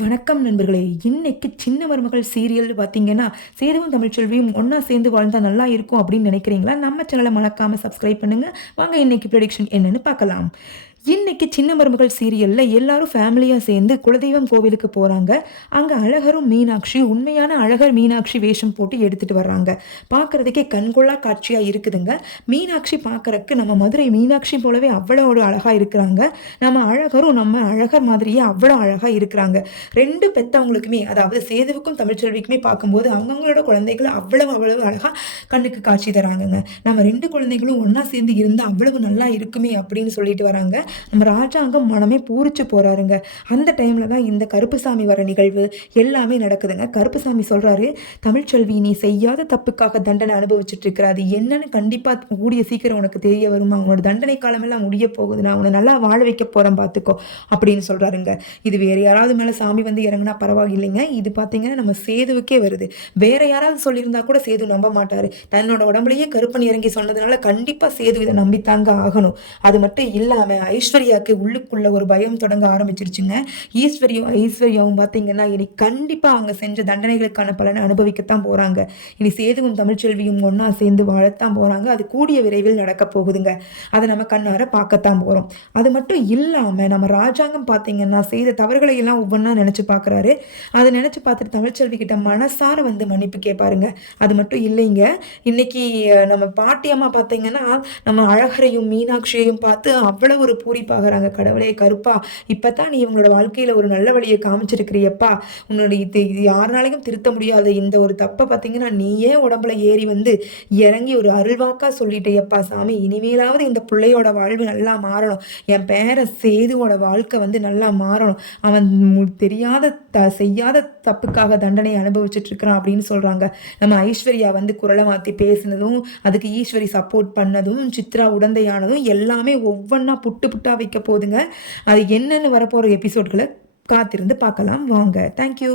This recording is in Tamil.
வணக்கம் நண்பர்களே. இன்னைக்கு சின்ன மருமகள் சீரியல் பார்த்தீங்கன்னா, சேதுவும் தமிழ்ச்செல்வியும் ஒண்ணா சேர்ந்து வாழ்ந்தா நல்லா இருக்கும் அப்படின்னு நினைக்கிறீங்களா? நம்ம சேனல மறக்காம சப்ஸ்கிரைப் பண்ணுங்க. வாங்க இன்னைக்கு ப்ரெடிக்ஷன் என்னன்னு பார்க்கலாம். இன்னைக்கு சின்ன மருமகள் சீரியல்ல எல்லாரும் ஃபேமிலியா சேர்ந்து குலதெய்வம் கோவிலுக்கு போறாங்க. அங்க அழகரும் மீனாட்சி உண்மையான அழகர் மீனாட்சி வேஷம் போட்டு எடுத்துட்டு வர்றாங்க. பார்க்கறதுக்கே கண்கொள்ளா காட்சியா இருக்குதுங்க. மீனாட்சி பார்க்கறக்கு நம்ம மதுரை மீனாட்சி போலவே அவ்வளோ ஒரு அழகா இருக்கிறாங்க. நம்ம அழகரும் நம்ம அழகர் மாதிரியே அவ்வளோ அழகா இருக்கிறாங்க. 2 பெத்தவங்களுக்குமே, அதாவது சேதுவுக்கும் தமிழ்ச்செல்விக்குமே பார்க்கும்போது அவங்கவங்களோட குழந்தைகள் அவ்வளவு அவ்வளவு அழகா கண்ணுக்கு காட்சி தராங்கங்க. நம்ம 2 குழந்தைகளும் ஒண்ணா சேர்ந்து இருந்தா அவ்வளவு நல்லா இருக்குமே அப்படின்னு சொல்லிட்டு வராங்க. நம்ம ராஜாங்கம் மனமே பூரிச்சு போறாருங்க. அந்த டைம்ல தான் இந்த கருப்புசாமி வர நிகழ்வு எல்லாமே நடக்குதுங்க. கருப்புசாமி சொல்றாரு, தமிழ்ச்செல்வி நீ செய்யாத தப்புக்காக தண்டனை அனுபவிச்சுட்டு இருக்கிற, அது என்னன்னு கண்டிப்பா கூடிய சீக்கிரம் உனக்கு தெரிய வருமா, உன்னோட தண்டனை காலமெல்லாம் முடிய போகுது, நான் உன்னை நல்லா வாழ வைக்க போறேன் பார்த்துக்கோ அப்படின்னு சொல்றாருங்க. இது வேற யாராவது மேல சாமி வந்து இறங்கினா பரவாயில்லைங்க. இது பார்த்தீங்கன்னா நம்ம சேதுவுக்கே வருது. வேற யாராவது சொல்லியிருந்தா கூட சேது நம்ப மாட்டாரு. தன்னோட உடம்புலயே கருப்பன் இறங்கி சொன்னதுனால கண்டிப்பா சேது இதை நம்பித்தாங்க ஆகணும். அது மட்டும் இல்லாம ஐஸ்வர்யாவுக்கு உள்ளுக்குள்ள ஒரு பயம் தொடங்க ஆரம்பிச்சிருச்சுங்க. ஈஸ்வர்யாவும் பார்த்தீங்கன்னா இனி கண்டிப்பா அவங்க செஞ்ச தண்டனைகளுக்கான பலனை அனுபவிக்கத்தான் போறாங்க. இனி சேதுவும் தமிழ்ச்செல்வியும் ஒன்னா சேர்ந்து வாழத்தான் போறாங்க. அது கூடிய விரைவில் நடக்க போகுதுங்க. அதை நம்ம கண்ணார பார்க்கத்தான் போறோம். அது மட்டும் இல்லாம நம்ம ராஜாங்கம் பார்த்தீங்கன்னா செய்த தவறுகளை எல்லாம் ஒவ்வொன்றா நினைச்சு பார்க்குறாரு. அதை நினைச்சு பார்த்துட்டு தமிழ்ச்செல்வி கிட்ட மனசார வந்து மன்னிப்பு கேட்பாருங்க. அது மட்டும் இல்லைங்க, இன்னைக்கு நம்ம பாட்டியம்மா பார்த்தீங்கன்னா நம்ம அழகரையும் மீனாட்சியையும் பார்த்து அவ்வளவு ஒரு பூரிப்பாகிறாங்க. கடவுளே கருப்பா, இப்பதான் நீ இவங்களோட வாழ்க்கையில ஒரு நல்ல வழியை காமிச்சிருக்கிறியப்பா. உன்னோட இது யாருனாலையும் திருத்த முடியாத இந்த ஒரு தப்பை பார்த்தீங்கன்னா நீயே உடம்புல ஏறி வந்து இறங்கி ஒரு அருள்வாக்கா சொல்லிட்டேயப்பா சாமி. இனிமேலாவது இந்த பிள்ளையோட வாழ்வு நல்லா மாறணும். என் பேர சேதுவோட வாழ்க்கை வந்து நல்லா மாறணும். அவன் தெரியாத செய்யாத தப்புக்காக தண்டனை அனுபவிச்சுட்டு இருக்கிறான் அப்படின்னு சொல்றாங்க. நம்ம ஐஸ்வர்யா வந்து குரலை மாற்றி பேசினதும், அதுக்கு ஈஸ்வரி சப்போர்ட் பண்ணதும், சித்ரா உடந்தையானதும் எல்லாமே ஒவ்வொன்றா புட்டு புட்டா வைக்க போதுங்க. அது என்னன்னு வரப்போற எபிசோட்களை காத்திருந்து பார்க்கலாம் வாங்க. தேங்க்யூ.